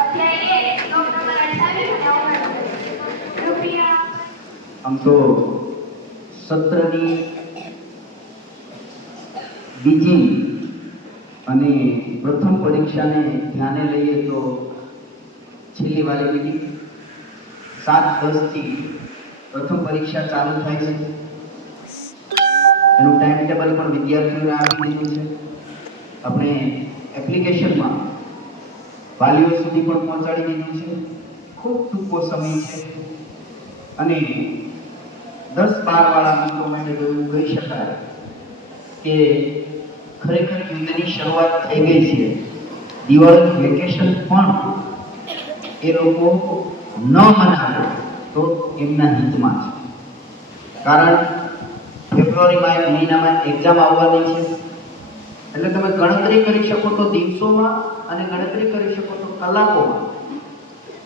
અને આમ તો સત્રની બીજી અને પ્રથમ પરીક્ષાને ધ્યાને લઈએ તો છેલ્લી વાળી બીજી સાત દસથી પ્રથમ પરીક્ષા ચાલુ થાય છે. એનું ટાઈમ ટેબલ પણ વિદ્યાર્થીઓને આપી દીધું છે. આપણે એપ્લિકેશનમાં વાલીઓ સુધી પણ પહોંચાડી દીધું છે. ખૂબ ટૂંકો સમય છે. અને દસ બાર વાળા મિત્રો માટે તો એવું કહી શકાય કે ખરેખર યુદ્ધની શરૂઆત થઈ ગઈ છે. દિવાળી વેકેશન પણ એ લોકો ન મનાવે તો એમના હિતમાં છે. કારણ ફેબ્રુઆરીમાં મહિનામાં એક્ઝામ આવવાની છે. એટલે તમે ગણતરી કરી શકો તો દિવસોમાં અને ગણતરી કરી શકો તો કલાકોમાં.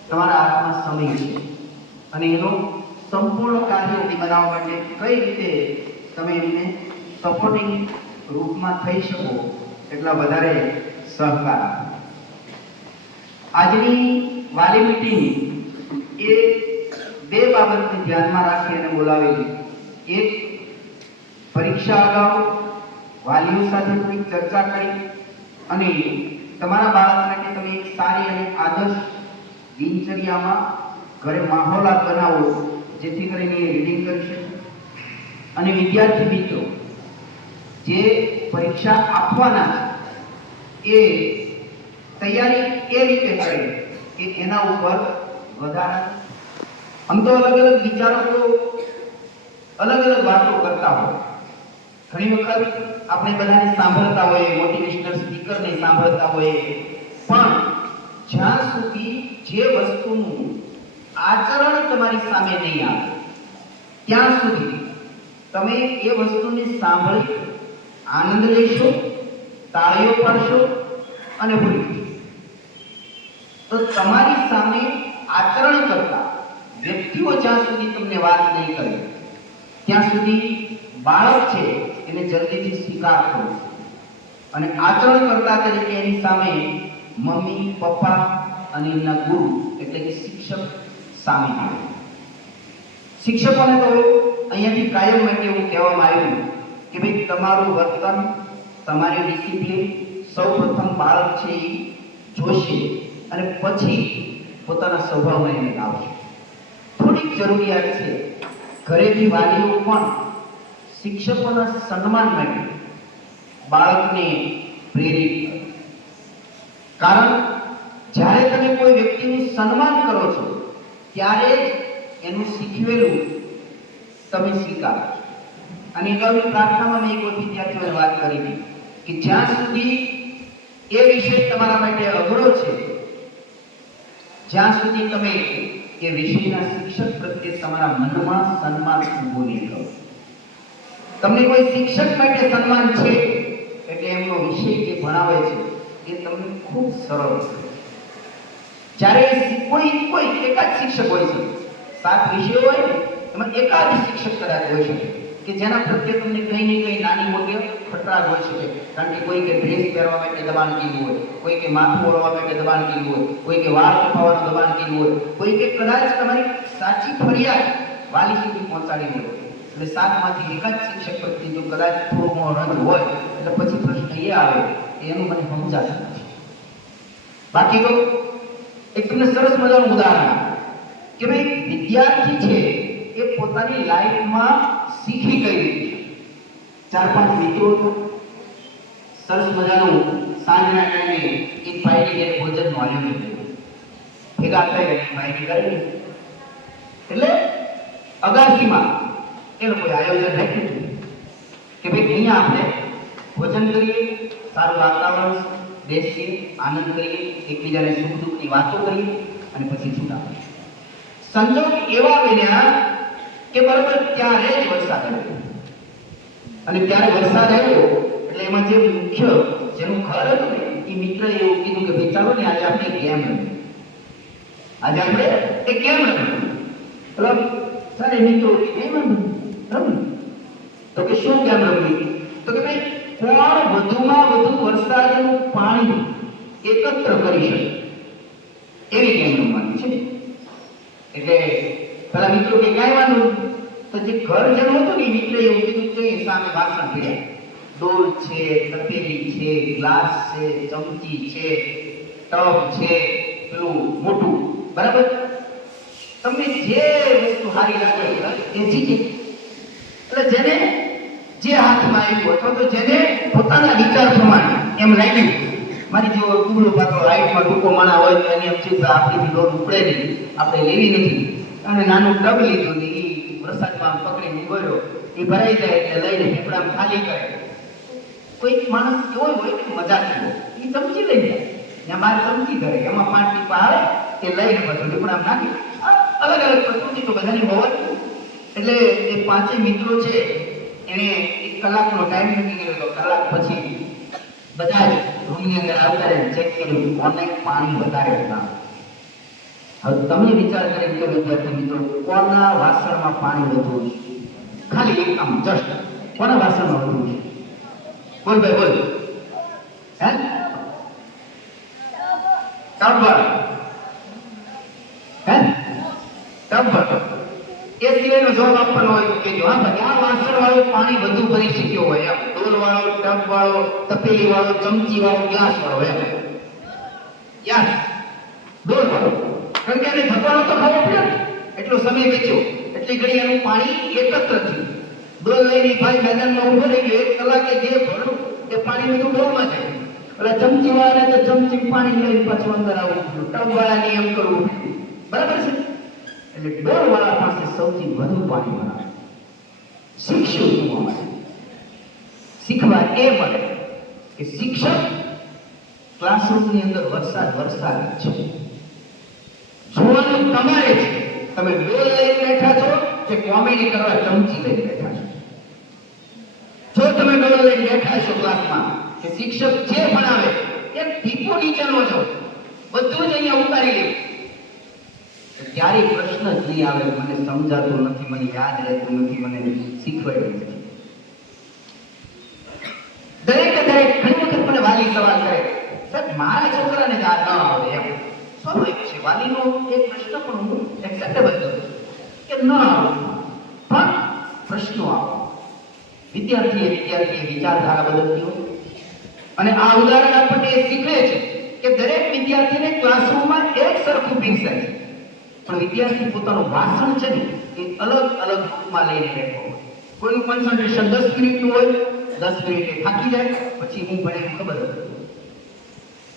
તમારા હાથમાં સમય છે. અને એનો સંપૂર્ણ કાર્ય બનાવવા માટે કઈ રીતે તમે એમને સપોર્ટિંગ રૂપમાં થઈ શકો એટલા વધારે સહકાર આજની વાલી મીટિંગ એ બે બાબતને ધ્યાનમાં રાખી અને બોલાવેલી. એક પરીક્ષા અગાઉ વાલીઓ સાથે કોઈ ચર્ચા કરી અને તમારા બાળક માટે તમે એક સારી અને આદર્શ દિનચર્યામાં ઘરે માહોલ બનાવો, જેથી કરીને એ રીડિંગ કરી શકે. અને વિદ્યાર્થી મિત્રો, જે પરીક્ષા આપવાના છે, એ તૈયારી એ રીતે કરે કે એના ઉપર વધારે આમ તો અલગ અલગ વિચારકો અલગ અલગ વાતો કરતા હોય. ઘણી વખત આપણે બધાને સાંભળતા હોઈએ મોટિવેશનલ સ્પીકરને સાંભળતા હોઈએ. પણ જ્યાં સુધી જે વસ્તુનું આચરણ તમારી સામે નહીં આવે, ત્યાં સુધી તમે એ વસ્તુને સાંભળી આનંદ લેશો, તાળીઓ પાડશો અને ભૂલી તો તમારી સામે આચરણ કરતા વ્યક્તિઓ જ્યાં સુધી તમને વાત નહીં કરે, ત્યાં સુધી બાળક છે એને જલ્દીથી સ્વીકારશો અને આચરણ કરતા તરીકે એની સામે મમ્મી, પપ્પા અને એમના ગુરુ એટલે કે શિક્ષક સામે આવે શિક્ષકોને તો અહીંયાથી કાયમ માટે એવું કહેવામાં આવ્યું કે ભાઈ તમારું વર્તન, તમારી ડિસિપ્લિન સૌપ્રથમ બાળક છે એ જોશે અને પછી પોતાના સ્વભાવમાં એને લાવશે. થોડીક જરૂરિયાત છે. ઘરેથી વાલીઓ પણ શિક્ષકોના સન્માન માટે બાળકને પ્રેરિત કારણ જ્યારે તમે કોઈ વ્યક્તિનું સન્માન કરો છો, ત્યારે જ એનું શીખવેલું તમે સ્વીકારો અને અગાઉની પ્રાર્થનામાં મેં વખત વિદ્યાર્થીઓને વાત કરી હતી કે જ્યાં સુધી એ વિષય તમારા માટે અઘરો છે, જ્યાં સુધી તમે એ વિષયના શિક્ષક પ્રત્યે તમારા મનમાં સન્માન ઊભો નહીં કરો. તમને કોઈ શિક્ષક માટે સન્માન છે? એટલે એમનો વિષય જે ભણાવે છે, એ તમને ખૂબ સરળ છે. જ્યારે કોઈ કોઈ એકાદ શિક્ષક હોય છે, સાત વિષયો હોય ને એમાં એકાદ શિક્ષક કદાચ હોય શકે, કે જેના પ્રત્યે તમને કંઈ ને કંઈ નાની મોટી ખતરાટ હોય શકે. કારણ કે કોઈ કે ડ્રેસ પહેરવા માટે દબાણ કીધું હોય, કોઈ કે માથું ઓળવા માટે દબાણ કીધું હોય, કોઈ કે વાળ કપાવવાનું દબાણ કીધું હોય, કોઈ કે કદાચ તમારી સાચી ફરિયાદ વાલી સુધી પહોંચાડી હોય. એટલે સાતમાંથી એકાદ શિક્ષક પ્રત્યે જો કદાચ થોડો ઘણો રંજ હોય, એટલે પછી પ્રશ્ન એ આવે એનું મને સમજાતું નથી. બાકી તો એક તમને સરસ મજાનું ઉદાહરણ કે ભાઈ વિદ્યાર્થી છે એ પોતાની લાઈફમાં શીખી ગઈ રીતે ચાર પાંચ મિત્રો સરસ મજાનું સાંજના ટાઈમે એક ભાઈની ઘેર ભોજનનું આયોજન કર્યું. ભેગા થઈ ભાઈની કરી એટલે અગાસીમાં એ લોકોએ આયોજન રાખ્યું છે કે ભાઈ અહીંયા આપણે ભોજન કરીએ, સારું વાતાવરણ, બેસીએ, આનંદ કરીએ, એકબીજાને સુખ દુઃખની વાતો કરીએ અને પછી છૂટા પડીએ. સંજોગ એવા બન્યા કે બરોબર ત્યારે જ વરસાદ આવ્યો. અને ત્યારે વરસાદ આવ્યો એટલે એમાં જે મુખ્ય જેનું ઘર હતું ને, એ મિત્ર એવું કીધું કે ભાઈ ચાલો ને આજે આપણે ગેમ રમીએ. આજે આપણે એ ગેમ રમીએ. એટલે સારે મિત્રો ગેમ રમીએ. તો કે શું ગેમ રમવી તો કે ભાઈ કોણ વધુમાં વધુ વરસાદનું પાણી એકત્ર કરી શકે. એવી કેમ રમવાની છે? એટલે પેલા મિત્રો કે કહેવાનું તો જે ઘર જેવું હતું ને એ એવું કીધું કે સામે વાસણ પડ્યા ડોલ છે, તપેલી છે, ગ્લાસ છે, ચમચી છે, ટબ છે, પેલું મોટું. બરાબર? તમને જે વસ્તુ સારી લાગે એ જીતી. એટલે જેને જે હાથમાં આવ્યું અથવા તો જેને પોતાના વિચાર પ્રમાણે એમ લાગ્યું, મારી જેવો ટુકડો પાતળો લાઈટમાં ટૂંકો માણા હોય તો એને એમ છે કે આપણીથી લોટ ઉપડે નહીં, આપણે લેવી નથી. અને નાનું ટબ લીધું ને એ વરસાદમાં પકડીને ગયો એ ભરાઈ જાય એટલે લઈને પીપળામાં ખાલી કરે. કોઈક માણસ કેવો હોય કે મજા હોય એ ચમચી લઈ જાય. ત્યાં બાર ચમચી કરે એમાં પાંચ ટીપા આવે, તે લઈને બધું લીપડામાં નાખી અલગ અલગ પ્રકૃતિ તો બધાની હોવાની એટલે એ પાંચે મિત્રો છે, એને એક કલાકનો ટાઈમ મૂકી ગયેલો કલાક પછી બધા જ રૂમની અંદર આવતા રહે ચેક કર્યું કોને પાણી વધારે હતા. હવે તમે વિચાર કરી લો વિદ્યાર્થી મિત્રો, કોના વાસણમાં પાણી વધુ છે? ખાલી એક આમ જસ્ટ કોના વાસણમાં વધુ છે? બોલ ભાઈ, બોલ. હે? ટબ્બર હે? ટબ્બર એ સિવાયનો જવાબ આપવાનો હોય વાળું પાણી વધુ ભરી શક્યો હોય એમ. ડોલ વાળો વાળો તપેલી વાળો ચમચી વાળો વાળો વાળો તો એટલો સમય બચ્યો. એટલી ઘડી એનું પાણી એકત્ર થયું. ડોલ લઈને ભાઈ મેદાનમાં ઊભો રહી એક કલાકે જે ભર્યું એ પાણી બધું ડોલમાં જાય. એટલે ચમચી વાળાને તો ચમચી પાણી લઈને પાછું અંદર આવવું પડ્યું. ટબ વાળાને એમ કરવું બરાબર છે? એટલે ડોલ વાળા સૌથી વધુ પાણી મળે શીખશું શું મળે. શીખવા એ મળે કે શિક્ષક ક્લાસરૂમની અંદર વરસાદ વરસાદ છે. જોવાનું તમારે છે. તમે ડોલ લઈને બેઠા છો કે કોમેડી કરવા ચમચી લઈને બેઠા છો? જો તમે ડોલ લઈને બેઠા છો ક્લાસમાં કે શિક્ષક જે ભણાવે, એક ટીપો નીચેનો છો બધું જ અહીંયા ઉતારી લેવું ત્યારે પ્રશ્ન જ નહીં આવે, મને સમજાતું નથી, મને યાદ રહેતું નથી, મને શીખવાડ્યું નથી. દરેક દરેક ઘણી વખત મને વાલી સવાલ કરે, સાહેબ, મારા છોકરાને આ ન આવડે એમ. સ્વાભાવિક છે, વાલીનો એક પ્રશ્ન પણ હું એક્સેપ્ટેબલ કરું કે ન આવડે. પણ પ્રશ્નો આવે. વિદ્યાર્થીએ વિદ્યાર્થીએ વિચારધારા બદલતી હોય. અને આ ઉદાહરણ આપણને એ શીખવે છે કે દરેક વિદ્યાર્થીને ક્લાસરૂમમાં એક સરખું પીરસાય છે. પણ વિદ્યાર્થી પોતાનું ભાષણ છે ને એ અલગ અલગ રૂપમાં લઈને બેઠો હોય કોઈનું કોન્સન્ટ્રેશન દસ મિનિટનું હોય દસ મિનિટે થાકી જાય પછી હું ભણે ખબર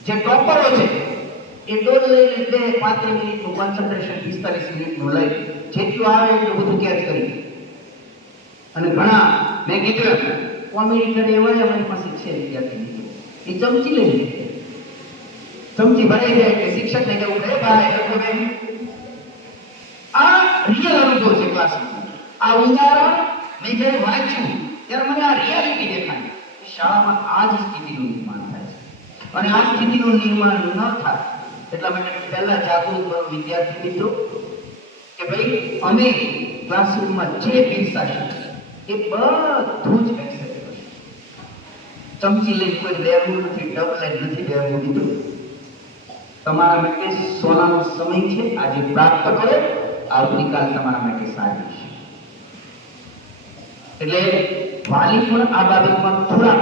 જે ટોપરો છે એ ડોલ લઈને બે પાંત્રીસ મિનિટનું કોન્સન્ટ્રેશન પિસ્તાલીસ મિનિટનું લઈ જેટલું આવે એટલું બધું કેચ કરી અને ઘણા મેં કીધું એમ, કોમેડી કરે એવા અમારી પાસે છે વિદ્યાર્થી એ ચમચી લઈ. ચમચી ભરાઈ જાય એટલે શિક્ષકને કહેવું "એ ભાઈ લખો બેન." આ રિયલ અનુભવ છે ક્લાસમાં આ ઉદાહરણ મેં જ્યારે વાંચ્યું, ત્યારે મને આ રિયાલિટી દેખાય શાળામાં આ જ સ્થિતિનું નિર્માણ થાય છે. અને આ સ્થિતિનું નિર્માણ ન થાય, એટલા માટે પહેલા જાગૃત કરો વિદ્યાર્થી મિત્રો, કે ભાઈ, અમે ક્લાસરૂમમાં જે પીરસાશે, એ બધું જ accept કરશું. ચમચી લઈ કોઈ લેવું નથી ડબ લઈ નથી લેવું મિત્રો. તમારા માટે સોનાનો સમય છે, આજે પ્રાપ્ત કરો. આવતીકાલ તમારા માટે સારી એટલે વાલી પણ આ બાબતમાં થોડા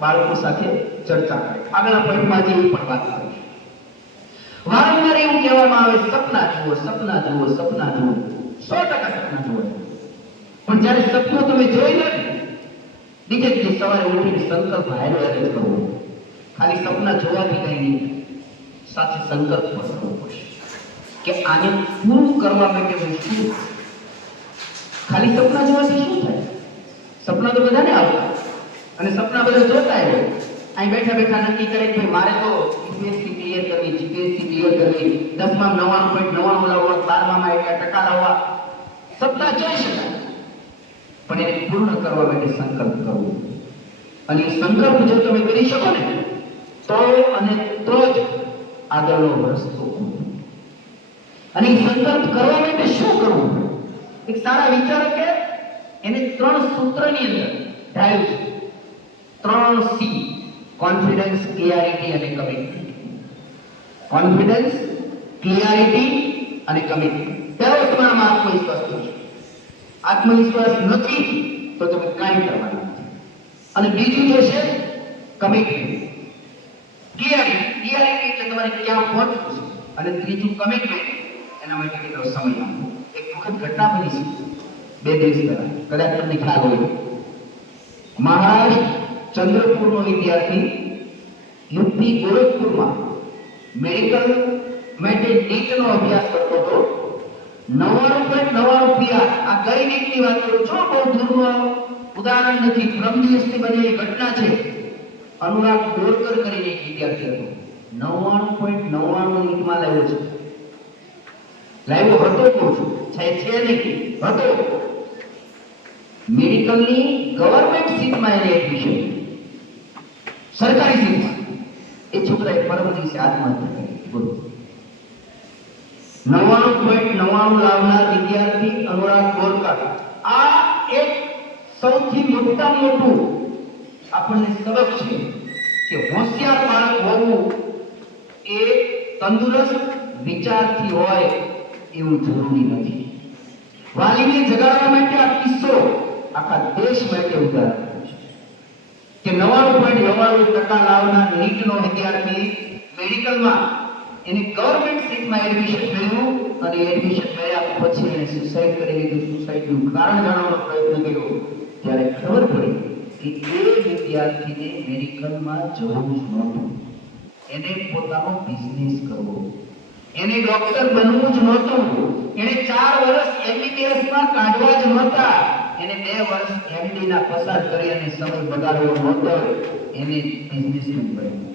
બાળકો સાથે ચર્ચા કરે. આગળના પોઈન્ટમાં જે પણ વાત કરીશ વારંવાર એવું કહેવામાં આવે, સપના જુઓ સપના જુઓ સપના જુઓ. સો ટકા સપના જુઓ. પણ જ્યારે સપનું તમે જોઈ લો બીજે દિવસે સવારે ઉઠીને સંકલ્પ હારે હારે કરવો. ખાલી સપના જોવાથી કઈ નહીં, સાથે સંકલ્પ પણ કરવો પડશે. કે આને પૂરું કરવા માટે હું શું ખાલી સપના જોવાથી શું થાય? સપના તો બધાને આવતા અને સપના બધા જોતા હોય. અહીં બેઠા બેઠા નક્કી કરે કે મારે તો યુપીએસસી ક્લિયર કરવી જીપીએસસી ક્લિયર કરવી. દસમાં નવ્વાણું પોઈન્ટ નવ્વાણું લાવવા, બારમામાં એટલા ટકા લાવવા. સપના જોઈ શકાય. પણ એને પૂર્ણ કરવા માટે સંકલ્પ કરવો. અને સંકલ્પ જો તમે કરી શકો ને, તો અને તો જ આગળનો રસ્તો. અને સંકલ્પ કરવા માટે શું કરવું? એક સારા વિચારકે એને ત્રણ સૂત્રની અંદર ઢાળ્યું છે. ત્રણ સી કોન્ફિડન્સ ક્લિયરિટી અને કમિટમેન્ટ કોન્ફિડન્સ ક્લિયરિટી અને કમિટમેન્ટ પહેલો તમારામાં આત્મવિશ્વાસ જોશે આત્મવિશ્વાસ નથી તો તમે કાંઈ કરવાના અને બીજું જે છે કમિટમેન્ટ ક્લિયરિટી ક્લિયરિટી એટલે તમારે ક્યાં પહોંચવું છે? અને ત્રીજું કમિટમેન્ટ એના માટે કેટલો સમય આપવો એક વખત ઘટના બની છે. બે દિવસ પહેલા. કદાચ તમને ખ્યાલ હોય. મહારાષ્ટ્ર ચંદ્રપુરનો વિદ્યાર્થી યુપી ગોરખપુરમાં મેડિકલ માટે નીટનો અભ્યાસ કરતો હતો. નવાણું પોઈન્ટ નવા રૂપિયા આ કઈ નીટની વાત કરું છું, બહુ દૂરનું ઉદાહરણ નથી. પ્રમ દિવસની બનેલી ઘટના છે. અનુરાગ ડોરકર કરીને એક વિદ્યાર્થી હતો. નવ્વાણું પોઈન્ટ નવ્વાણું નીટમાં લાવ્યો છે. લાવ્યો હતો કહું છું. છે નથી હતો મેડિકલની ગવર્મેન્ટ સીટમાં એને એડમિશન સરકારી સીટમાં એ છોકરાએ પરમ દિવસે આત્મહત્યા કરી. બોલો. નવ્વાણું પોઈન્ટ નવ્વાણું લાવનાર વિદ્યાર્થી અનુરાગ બોરકર આ એક સૌથી મોટા મોટું આપણને સબક છે કે હોશિયાર બાળક હોવું એ તંદુરસ્ત વિચારથી હોય. એવું જરૂરી નથી. વાલીને જગાડવા માટે આ કિસ્સો આખા દેશ માટે ઉદાહરણ છે. કે નવાણું પોઈન્ટ નવાણું ટકા લાવનાર નીટનો વિદ્યાર્થી મેડિકલમાં એને ગવર્મેન્ટ સીટમાં એડમિશન મેળવ્યું અને એડમિશન મેળવ્યા પછી એને સુસાઇડ કરી લીધું. સુસાઇડનું કારણ જાણવાનો પ્રયત્ન કર્યો. ત્યારે ખબર પડી કે એ વિદ્યાર્થીને મેડિકલમાં જવું જ નહોતું. એને પોતાનો બિઝનેસ કરવો એને ડોક્ટર બનવું જ નહોતું. એને ચાર વર્ષ એમબીબીએસમાં કાઢવા જ નહોતા. એને બે વર્ષ એમડી ના પસાર કરી અને સમય બગાડવો નહોતો. એને બિઝનેસમેન બનવું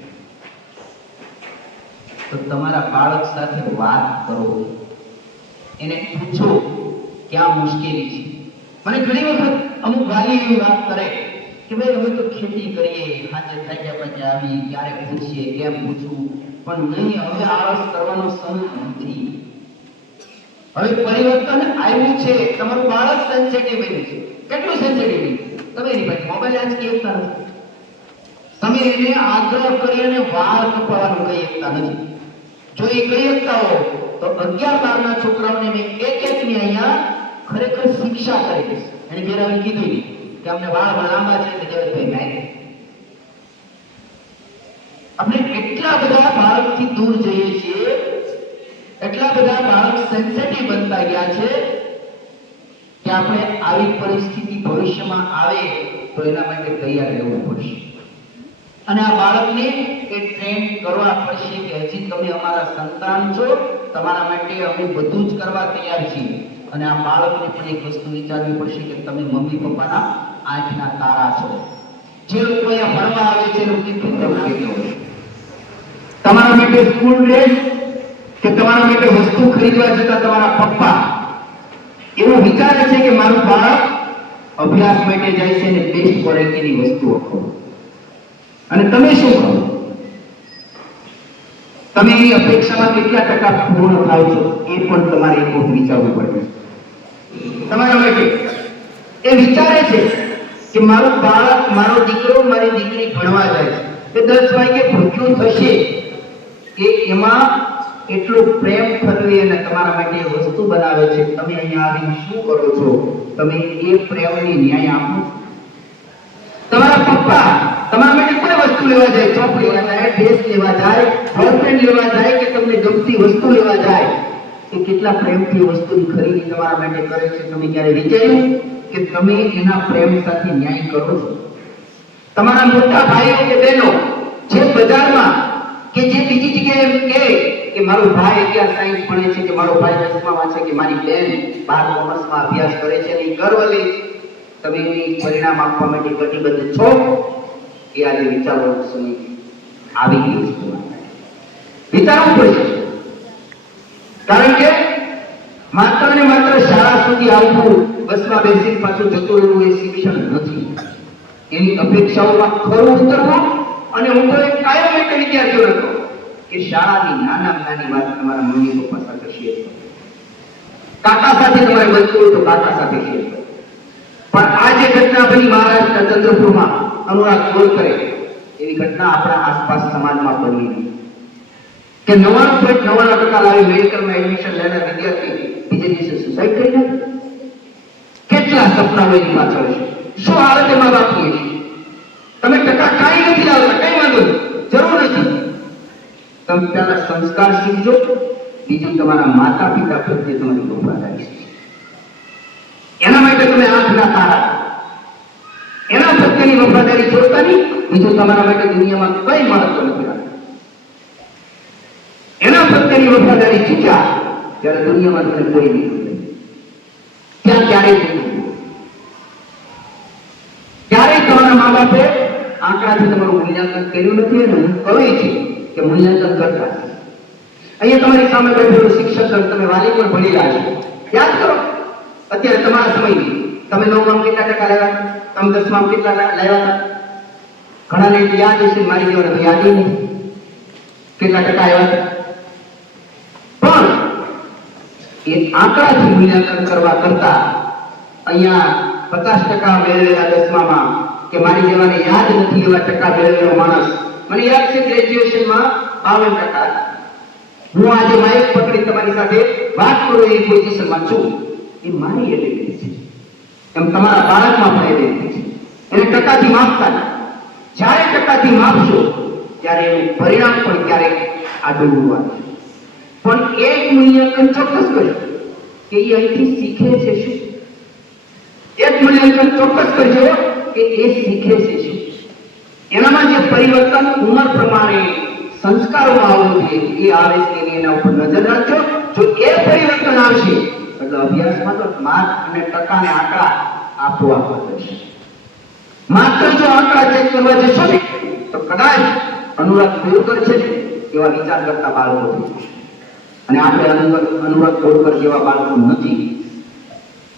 તો તમારા બાળક સાથે વાત કરો. એને પૂછો ક્યાં મુશ્કેલી છે. મને ઘણી વખત અમુક વાલી એવી વાત કરે કે ભાઈ અમે તો ખેતી કરીએ, સાંજે થાક્યા પછી આવી ક્યારે પૂછીએ, કેમ પૂછવું? પણ નહીં, હવે આળસ કરવાનો સમય નથી. હવે પરિવર્તન આવ્યું છે, તમારું બાળક સેન્સિટિવ બન્યું છે. કેટલું સેન્સિટિવ તમે એની પાસે મોબાઈલ આજ શકતા નથી. તમે એને આગ્રહ કરીને વાળ કપાવવાનું કહી એકતા નથી. જો એ કહી એકતા હો તો અગિયાર બારના છોકરાઓને મેં એક એક ની અહીંયા ખરેખર શિક્ષા કરી દઈશ. એને ઘેર કીધું નહીં કે અમને વાળ લાંબા છે, એટલે આપણે એટલા બધા બાળકથી દૂર જઈએ છીએ, એટલા બધા બાળક સેન્સિટિવ બનતા ગયા છે કે આપણે આવી પરિસ્થિતિ ભવિષ્યમાં આવે તો એના માટે તૈયાર રહેવું પડશે. અને આ બાળકને એ ટ્રેન કરવા પડશે કે હજી તમે અમારા સંતાન છો, તમારા માટે અમે બધું જ કરવા તૈયાર છીએ. અને આ બાળકને પણ એક વસ્તુ વિચારવી પડશે કે તમે મમ્મી પપ્પાના આંખના તારા છો. જે લોકો અહીંયા ભણવા આવે છે એનું કેટલું કેટલો તમારા માટે સ્કૂલ ડ્રેસ કે તમારા માટે વસ્તુ ખરીદવા જતા તમારા પપ્પા? એવું વિચારે છે કે મારું બાળક અભ્યાસ માટે જાય છે અને બેસ્ટ ક્વોલિટીની વસ્તુઓ ખો અને તમે શું કરો? તમે એની અપેક્ષામાં કેટલા ટકા પૂર્ણ થાવ છો? એ પણ તમારે એક વખત વિચારવું પડે તમારા માટે એ વિચારે છે કે મારું બાળક, મારો દીકરો, મારી દીકરી ભણવા જાય છે. એ દસ વાગે ભૂખ્યું થશે. કે એમાં એટલો પ્રેમ ફરવી અને તમારા માટે વસ્તુ બનાવે છે તમે અહીંયા આવીને શું કરો છો? તમે એ પ્રેમની ન્યાય આપો. તમારા પપ્પા તમારા માટે કોઈ વસ્તુ લેવા જાય? ચોપ લેવા જાય ડ્રેસ લેવા જાય બોલપેન લેવા જાય કે તમને ગમતી વસ્તુ લેવા જાય? એ કેટલા પ્રેમથી વસ્તુની ખરીદી તમારા માટે કરે છે? તમે ક્યારે વિચાર્યું કે તમે એના પ્રેમ સાથે ન્યાય કરો છો? તમારા મોટા ભાઈઓ કે બહેનો જે બજારમાં કે જે બીજી જગ્યાએ કે કે મારો ભાઈ અત્યારે સાયન્સ ભણે છે કે મારો ભાઈ દસમા છે કે મારી બેન બાર કોમર્સમાં અભ્યાસ કરે છે અને ગર્વ લે તમે પરિણામ આપવા માટે કટિબદ્ધ છો? એ આજે વિચારવાનો સમય આવી ગયો છે વિચારવું પડશે. કારણ કે માત્ર ને માત્ર શાળા સુધી આવવું, બસમાં બેસીને પાછું જતું રહેવું એ શિક્ષણ નથી. એની અપેક્ષાઓમાં ખરું ઉતરવું અને હું તો એક કાયમ માટે વિદ્યાર્થીઓને કહું કે શાળાની નાના નાની વાત તમારા મમ્મી પપ્પા સાથે શેર કરો કાકા સાથે તમારે બનતું હોય તો કાકા સાથે શેર કરો. પણ આ જે ઘટના બની મહારાષ્ટ્રના ચંદ્રપુરમાં અનુરાગ ગોલકરે એવી ઘટના આપણા આસપાસ સમાજમાં બની રહી કે નવ્વાણું પોઈન્ટ નવ્વાણું ટકા લાવી મેડિકલમાં એડમિશન લેનાર વિદ્યાર્થી બીજે દિવસે સુસાઇડ કરી નાખે. કેટલા સપના હોય એની પાછળ છે? શું હાલત એમાં બાકી છે? તમે ટકા કાંઈ નથી લાવતા કઈ વાંધો નહીં જરૂર નથી તમે પહેલા સંસ્કાર શીખજો. બીજું તમારા માતા પિતા પ્રત્યે તમારી વફાદારી રાખી એના માટે તમે આંખના તારા એના પ્રત્યેની વફાદારી છોડતા નહીં. બીજું તમારા માટે દુનિયામાં કઈ મહત્વ નથી એના પ્રત્યેની વફાદારી ચૂક્યા ત્યારે દુનિયામાં તમને કોઈ નહીં. ત્યાં ક્યારેય ક્યારેય તમારા મા બાપે આંકડાથી તમારું મૂલ્યાંકન કર્યું નથી અને હું કહું છું કે મૂલ્યાંકન કરતા નથી. અહીંયા તમારી સામે બેઠેલું શિક્ષક અને તમે વાલી પણ ભણેલા છો યાદ કરો અત્યારે તમારા સમયની તમે નવમાં કેટલા ટકા લાવ્યા તમે દસમાં કેટલા લા- લાવ્યા હતા ઘણાને તો યાદ હશે મારી જેવાને તો યાદ ય નથી કેટલા ટકા આવ્યા હતા? પણ એ આંકડાથી મૂલ્યાંકન કરવા કરતા અહીંયા પચાસ ટકા મેળવેલા દસમામાં કે મારી જેવાને યાદ નથી એવા ટકા મેળવેલો માણસ મને યાદ છે ગ્રેજ્યુએશનમાં બાવન ટકા. હું આજે માઇક પકડી તમારી સાથે વાત કરું એવી પોઝિશનમાં છું. એ મારી એબિલિટી છે. એમ તમારા બાળકમાં પણ એબિલિટી છે. એને ટકાથી માપતા નહીં. જ્યારે ટકાથી માપશો, ત્યારે એનું પરિણામ પણ ક્યારેક આડું હોવાનું પણ એક મૂલ્યાંકન ચોક્કસ કરજો કે એ અહીંથી શીખે છે શું? એક મૂલ્યાંકન ચોક્કસ કરજો કે એ શીખે છે શું? એનામાં જે પરિવર્તન ઉંમર પ્રમાણે સંસ્કારોમાં આવવું જોઈએ એ આવે છે એના ઉપર નજર રાખજો. જો એ પરિવર્તન આવશે, એટલે અભ્યાસમાં તો માર્ક અને ટકા અને આંકડા આપોઆપ થશે માત્ર જો આંકડા ચેક કરવા જશો ને, તો કદાચ અનુરાગ બોરકર છે એવા વિચાર કરતા બાળકો. અને આપણે અનુરાગ બોરકર જેવા બાળકો નથી.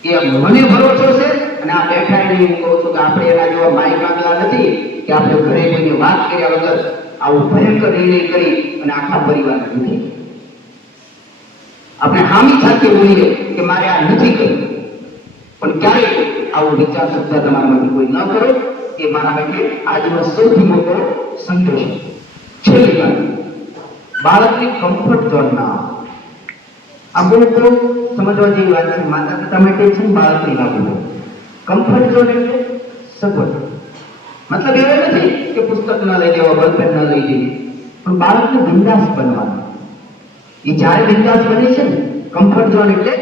એ મને ભરોસો છે અને આ બેઠાઈને હું કહું છું કે આપણે એના જેવા માઇક આગલા નથી કે આપણે ઘરે કોઈને વાત કર્યા વગર આવું ભયંકર નિર્ણય કરી અને આખા પરિવાર નથી આપણે હામી સાથે બોલીએ કે મારે આ નથી કર્યું પણ ક્યારેક આવો વિચાર શબ્દ તમારામાંથી કોઈ ન કરો એ મારા માટે આજનો સૌથી મોટો સંતોષ છે. વાત કમ્ફર્ટ ઝોન ના. આ બહુ સમજવા જેવી વાત છે માતા પિતા માટે છે બાળકને લાગુ કમ્ફર્ટ ઝોન એટલે સગવડ મતલબ એવો નથી કે પુસ્તક ન લઈ દેવા બોલપેન ન લઈ દેવી પણ બાળકને બિંદાસ બનવાનું. એ જ્યારે બિંદાસ બને છે ને કમ્ફર્ટ ઝોન એટલે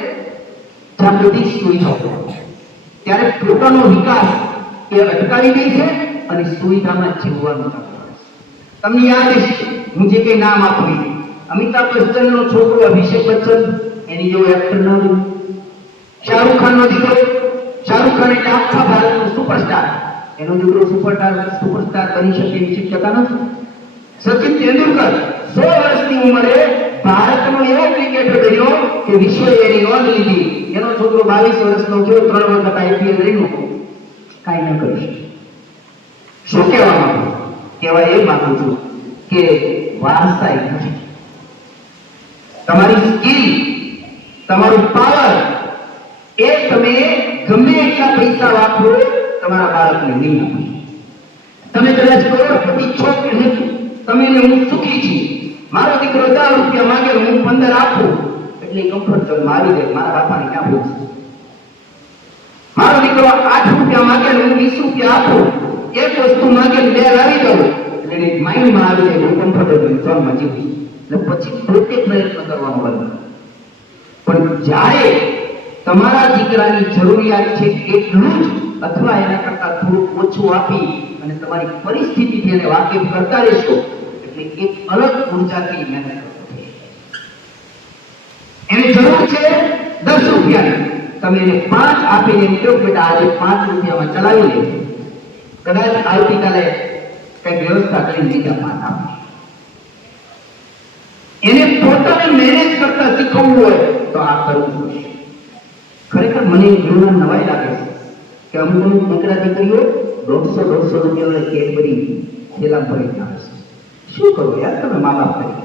જ્યાં બધી સુવિધાઓ ત્યારે પોતાનો વિકાસ એ અટકાવી દે છે અને સુવિધામાં જીવવાનું છે. તમને યાદ હશે, હું જે કંઈ નામ આપું. અમિતાભ બચ્ચનનો છોકરો અભિષેક બચ્ચન, એની જેવો એક્ટર ન બન્યો શાહરૂખ ખાનનો દીકરો શાહરૂખ ખાન એટલે આખા ભારતનો સુપરસ્ટાર એનો દીકરો સુપરસ્ટાર સુપરસ્ટાર બની શકે એવી શક્યતા નથી. સચિન તેંડુલકર સો વર્ષની ઉંમરે ભારતનો એવો ક્રિકેટર બન્યો કે વિશ્વએ એની નોંધ લીધી. એનો છોકરો બાવીસ વર્ષનો થયો, ત્રણ વખત આઈપીએલ રમ્યો કાંઈ ન કરી શકે શું કહેવા માંગુ? કહેવા એ માંગુ છું કે વારસાઈ નથી. તમારી સ્કિલ, તમારું પાવર એ તમે ગમે એટલા પૈસા વાપરો, તમારા બાળકને નહીં આપો તમે કદાચ કરોડપતિ છો કે નથી તમે ને હું સુખી છીએ મારો દીકરો દસ રૂપિયા માંગે, હું પંદર આપું. એટલે કમ્ફર્ટ ઝોન મારી દે, મારા બાપાને ક્યાં પૂછશે મારો દીકરો આઠ રૂપિયા માંગે હું વીસ રૂપિયા આપું. એક વસ્તુ માંગે બે લાવી દઉં. એટલે માઇન્ડમાં આવી જાય, હું કમ્ફર્ટેબલ ઝોનમાં જીવી એટલે પછી પોતે પ્રયત્ન કરવાનો બંધ પણ જ્યારે તમારા દીકરાની જરૂરિયાત છે એટલું જ અથવા એના કરતા થોડું ઓછું આપી અને તમારી પરિસ્થિતિથી એને વાકેફ કરતા રહેશો. એટલે એક અલગ ઉર્જાથી મહેનત એને જરૂર છે દસ રૂપિયાની. તમે એને પાંચ આપીને એમ કહો બેટા આજે પાંચ રૂપિયામાં ચલાવી લે. કદાચ આવતીકાલે કઈ વ્યવસ્થા કરીને બીજા પાંચ આપો. એને પોતાને મેનેજ કરતા શીખવવું હોય તો આ કરવું પડશે. ખરેખર મને જોવા નવાઈ લાગે છે કે અમુક અમુક દીકરા દીકરીઓ દોઢસો દોઢસો રૂપિયા કેડબરી થેલા ભરી આવે છે. શું કરો યાર તમે મા બાપ કરી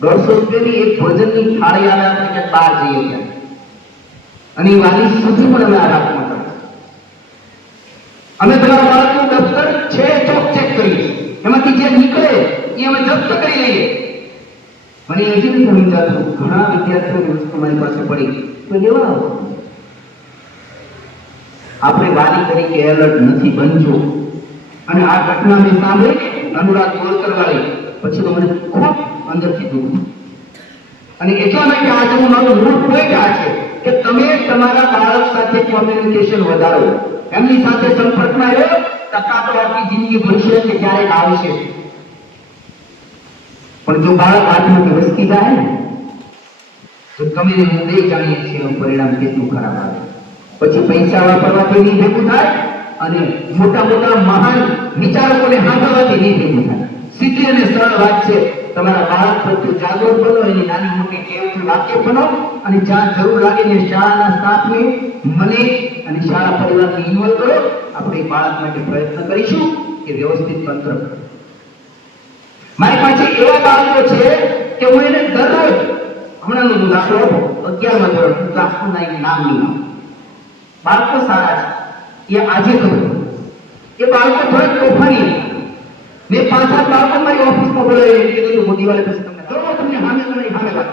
દોઢસો રૂપિયાની એક ભોજનની થાળી આવે આપણે ક્યાંક બહાર જઈએ ત્યાં અને એ વાલી સુધી પણ અમે આ ન કરીએ. અમે તમારા બાળકનું દફતર છે ચોક ચેક કરીએ એમાંથી જે નીકળે એ અમે જપ્ત કરી લઈએ. મને એ જ નથી સમજાતું ઘણા વિદ્યાર્થીઓની વસ્તુ મારી પાસે પડી. આપણે વાલી તરીકે એલર્ટ નથી બનજો. અને આ ઘટના મેં સાંભળી અનુરાગ ગોળકર વાળી પછી તો મને ખૂબ અંદરથી દુઃખ અને એટલા માટે આજે હું મારું મૂળ પોઈન્ટ આ છે કે તમે તમારા બાળક સાથે કોમ્યુનિકેશન વધારો. એમની સાથે સંપર્કમાં રહો ટકા તો આખી જિંદગી ભરશે કે ક્યારેક આવશે. પણ જો બાળક વસકી જાય ને તો તમે બે જાણીએ છીએ એનું પરિણામ કેટલું ખરાબ આવે. પછી પૈસા વાપરવાથી નહીં ભેગું થાય અને મોટા મોટા મહાન વિચારકોને સાંભળવાથી નહીં ભેગું થાય. સીધી અને સરળ વાત છે, તમારા બાળક પ્રત્યે જાગૃત બનો, એની નાની મોટી ટેવથી વાક્ય બનો અને જ્યાં જરૂર લાગે ને શાળાના સ્ટાફને મને અને શાળા પરિવારને ઇન્વોલ્વ કરો. આપણે બાળક માટે પ્રયત્ન કરીશું કે વ્યવસ્થિત તંત્ર. મારી પાસે એવા બાળકો છે કે હું એને દરરોજ હમણાંનો હું દાખલો અગિયારમાં ધોરણ ક્લાસનું એક નામની બાળકો સારા છે. એ આજે ખબર એ બાળકો થોડા તોફાની મેં સાત બાળકો મારી ઓફિસમાં બોલાવી કીધું હતું, દિવાળી પછી તમને દરરોજ તમને હામે તમારી હામે વાત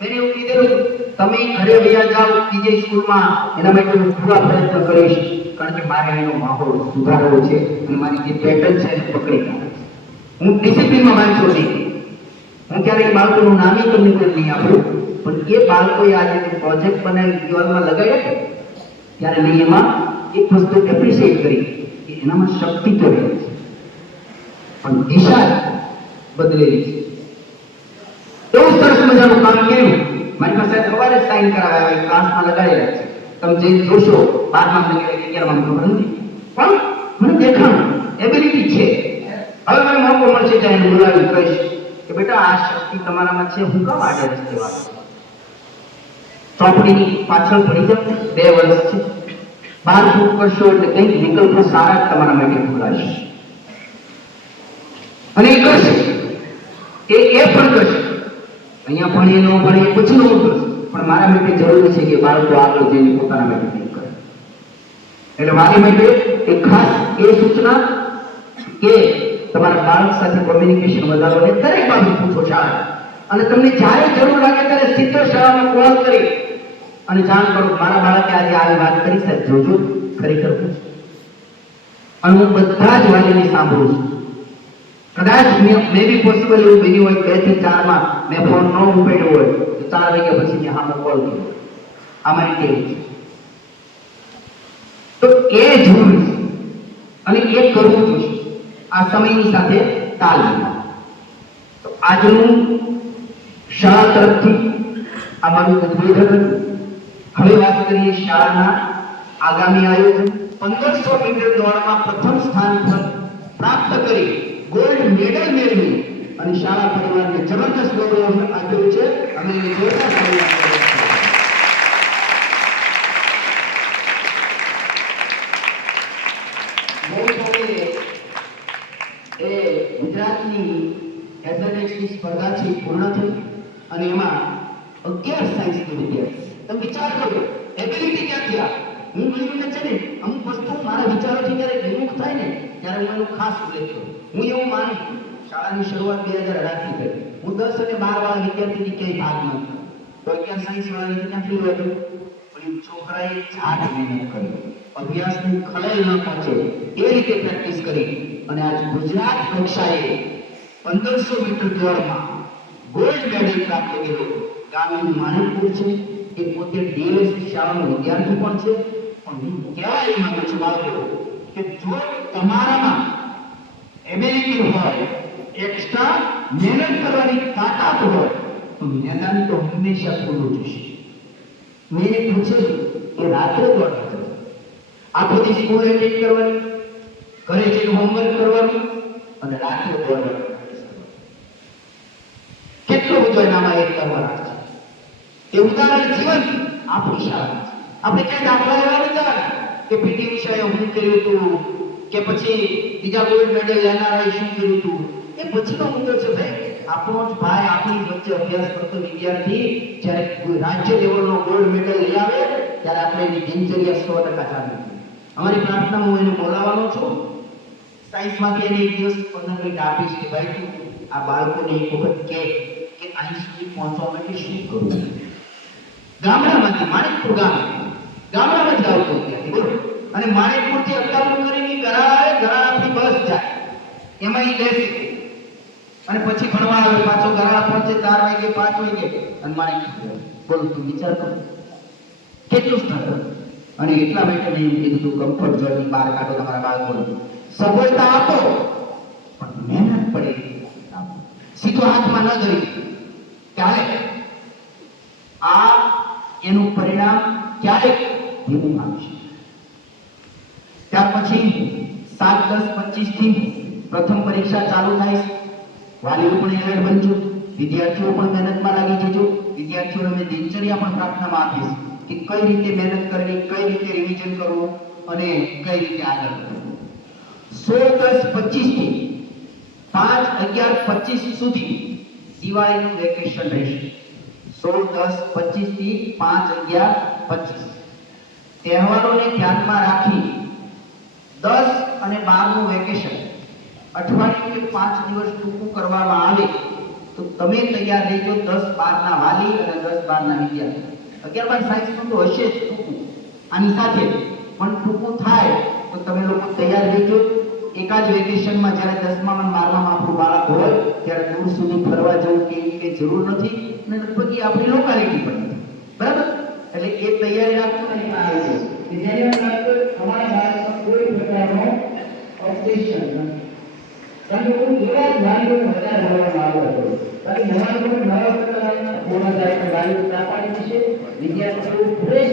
મેં એવું કીધેલું તમે ઘરે વયા જાઓ બીજે સ્કૂલમાં એના માટે હું પૂરા પ્રયત્ન કરીશ. કારણ કે મારે એનો માહોલ સુધારવો છે અને મારી જે પેટર્ન છે એને પકડી કાઢે. હું ડિસિપ્લિનમાં માનતો નહીં હું ક્યારેક બાળકોનું નામે તમને કોઈ નહીં આપું પણ એ બાળકોએ આજે જે પ્રોજેક્ટ બનાવી દિવાલમાં લગાવ્યો ને, ત્યારે મેં એમાં એક વસ્તુ એપ્રિશિએટ કરી કે એનામાં શક્તિ તો રહે છે પણ દિશા બદલેલી છે. એવું સરસ મજાનું કામ કર્યું. મારી પાસે સવારે સાઈન કરાવ્યા હોય ક્લાસમાં લગાડેલા છે. તમે જઈને જોશો બારમાં મને કે અગિયારમાં ખબર નથી. પણ મને દેખાણું એબિલિટી છે. હવે મને મોકો મળશે ત્યારે એને બોલાવી કહીશ. કે બેટા, આ શક્તિ તમારામાં છે, હું કામ આડે રસ્તે વાત ચોપડીની પાછળ પડી જાવ બે વર્ષ છે. બહાર ફૂટ કરશો એટલે કંઈક વિકલ્પો સારા તમારા માટે ખુલાશે. અને એ કરશે. એ એ પણ કરશે. અહીંયા ભણીએ, ન ભણીએ, પછી નો કરશે. પણ મારા માટે જરૂરી છે કે બાળકો આગળ જઈને પોતાના માટે કંઈક કરે. એટલે મારી માટે એક ખાસ એ સૂચના કે તમારા બાળક સાથે કોમ્યુનિકેશન વધારો અને દરેક બાબત પૂછો શાળા અને તમને જ્યારે જરૂર લાગે ત્યારે સીધો શાળામાં કોલ કરી અને જાણ કરો મારા બાળકે આજે આવી વાત કરી સાહેબ જોજો ખરેખર અને હું બધા જ વાલીને સાંભળું છું. કદાચ મે બી પોસિબલ એવું બન્યું હોય બેથી ચારમાં ફોન ન ઉપાડ્યો હોય તો ચાર વાગ્યા પછી મેં હા કોલ કર્યો. આ મારી ટેવ છે. તો એ જરૂરી છે. અને એ કરવું જોઈએ આ સમયની સાથે તાલ તો આજનું શાળા તરફથી અમારું ઉદ્બોધન હવે વાત કરીએ શાળાના આગામી આયોજન. પંદરસો મીટર દોડમાં પ્રથમ સ્થાન પર પ્રાપ્ત કરી ગોલ્ડ મેડલ મેળવી અને શાળા પરિવારને જબરદસ્ત ગૌરવ આપ્યું છે. અમે એને જોરદાર તાળીઓ પાડીએ છીએ. ગઈકાલે એ ગુજરાતની એથ્લેટિક્સની સ્પર્ધા છે પૂર્ણ થઈ અને એમાં અગિયાર સાયન્સની વિદ્યાર્થી. તમે વિચાર કરો એબિલિટી ક્યાંથી આ હું મને છે ને, અમુક વસ્તુ મારા વિચારોથી જ્યારે વિમુખ થાય ને, ત્યારે હું એનો ખાસ ઉલ્લેખ કરું. હું એવું માનું, શાળાની શરૂઆત બે હજાર અઢારથી કરી હું દસ અને બાર વાળા વિદ્યાર્થીની ક્યાંય ભાગ ન. તો અગિયાર સાયન્સ વાળા ક્યાંથી હતું પણ છોકરાએ જાત મહેનત કરી. અભ્યાસની ખલેલ ન પહોંચે. એ રીતે પ્રેક્ટિસ કરી. અને આજ ગુજરાત કક્ષાએ પંદરસો મીટર દોડમાં ગોલ્ડ મેડલ પ્રાપ્ત કર્યો. ગામનું માનકપુર છે, એ પોતે ડીએસ શાળાનો વિદ્યાર્થી પણ છે. પણ હું કહેવા એ માંગુ છું બાળકો કે જો તમારામાં એબિલિટી હોય એક્સ્ટ્રા મહેનત કરવાની તાકાત હોય, તો મેદાન તો હંમેશા ખુલ્લું જશે મેં પૂછેલું કે રાત્રે દોડવા આખો દિવસ સ્કૂલ એટેન્ડ કરવાની? જઈને હોમવર્ક કરવાનું અને રાત્રે દોડવા કેટલો બધો એનામાં એક તમારા છે. એ ઉદાહરણ જીવન આપણું શાળા આપણે ક્યાં દાખલા લેવા જવાના કે પીટી વિષય હું કર્યું હતું કે પછી બીજા ગોલ્ડ મેડલ લેનારાએ શું કર્યું હતું. એ પછીનો મુદ્દો છે ભાઈ, આપણો જ ભાઈ આપણી વચ્ચે અભ્યાસ કરતો વિદ્યાર્થી જ્યારે રાજ્ય લેવલનો ગોલ્ડ મેડલ લઈ આવે, ત્યારે આપણે એની દિનચર્યા સો ટકા ચાલુ અમારી પ્રાર્થના હું એને બોલાવવાનો છું. સાયન્સમાંથી એને એક દિવસ પંદર મિનિટ આપીશ કે ભાઈ તું આ બાળકોને એક વખત કે કે અહીં સુધી પહોંચવા માટે શું કરવું ગામડામાંથી માણેકપુર ગામ ગામડામાંથી આવતો ત્યાંથી બોલો અને માણેકપુરથી અક્કાપુર કરીને ગરાળ આવે ગરાળ બસ જાય. એમાં એ બેસે. અને પછી ભણવા આવે, પાછો ગરાળ પહોંચે, ચાર વાગે, પાંચ વાગે. અને માણેકપુર. બોલો, તું વિચાર કરો. કેટલું સ્થળ? અને એટલા માટે મેં કીધું કમ્ફર્ટ ઝોનની બહાર કાઢો તમારા બાળકોને. સગવડતા આપો. પણ મહેનત પડે. સીધો હાથમાં ન ધરી. ચાલે આ એનું પરિણામ ક્યારેક ધીમું આવશે ત્યાર પછી સાત, દસ, પચીસથી પ્રથમ પરીક્ષા ચાલુ થાય. વાલીઓ પણ એલર્ટ બનજો વિદ્યાર્થીઓ પણ મહેનતમાં લાગી જજો. વિદ્યાર્થીઓને અમે દિનચર્યા પણ પ્રાર્થનામાં આપીશ કે કઈ રીતે મહેનત કરવી, કઈ રીતે રિવિઝન કરવું અને કઈ રીતે આગળ વધવું. સોળ દસ પચીસથી પાંચ અગિયાર પચીસ સુધી દિવાળીનું વેકેશન રહેશે. સોળ દસ પચીસથી પાંચ અગિયાર પચીસ. તહેવારોને ધ્યાનમાં રાખી દસ અને બારનું વેકેશન અઠવાડિયું કે પાંચ દિવસ ટૂંકું કરવામાં આવે તો તમે તૈયાર રહેજો દસ બારના વાલી અને દસ બારના વિદ્યાર્થી. અગિયાર બાર સાયન્સનું તો હશે જ ટૂંકું. આની સાથે પણ ટૂંકું થાય તો તમે લોકો તૈયાર રહેજો. એકાદ વેકેશનમાં જ્યારે દસમામાં અને બારમામાં આપણું બાળક હોય, ત્યારે દૂર સુધી ફરવા જવું કે એવી કંઈ જરૂર નથી અને લગભગ એ આપણી લોકાલિટી પણ નથી. બરાબર? એટલે એ તૈયારી રાખજો અને એમાં આવી જજો કે જેને લગભગ અમારા ભારતમાં કોઈ પ્રકારનો ઓબ્જેક્શન નથી. કારણ કે હું એવા જ વાલીઓને વધારે ભણવામાં આવ્યો હતો. બાકી નવા લોકો નવા પ્રકારના પૂર્ણ થાય તો વાલીઓ ના પાડી દેશે વિદ્યાર્થીઓ ફ્રેશ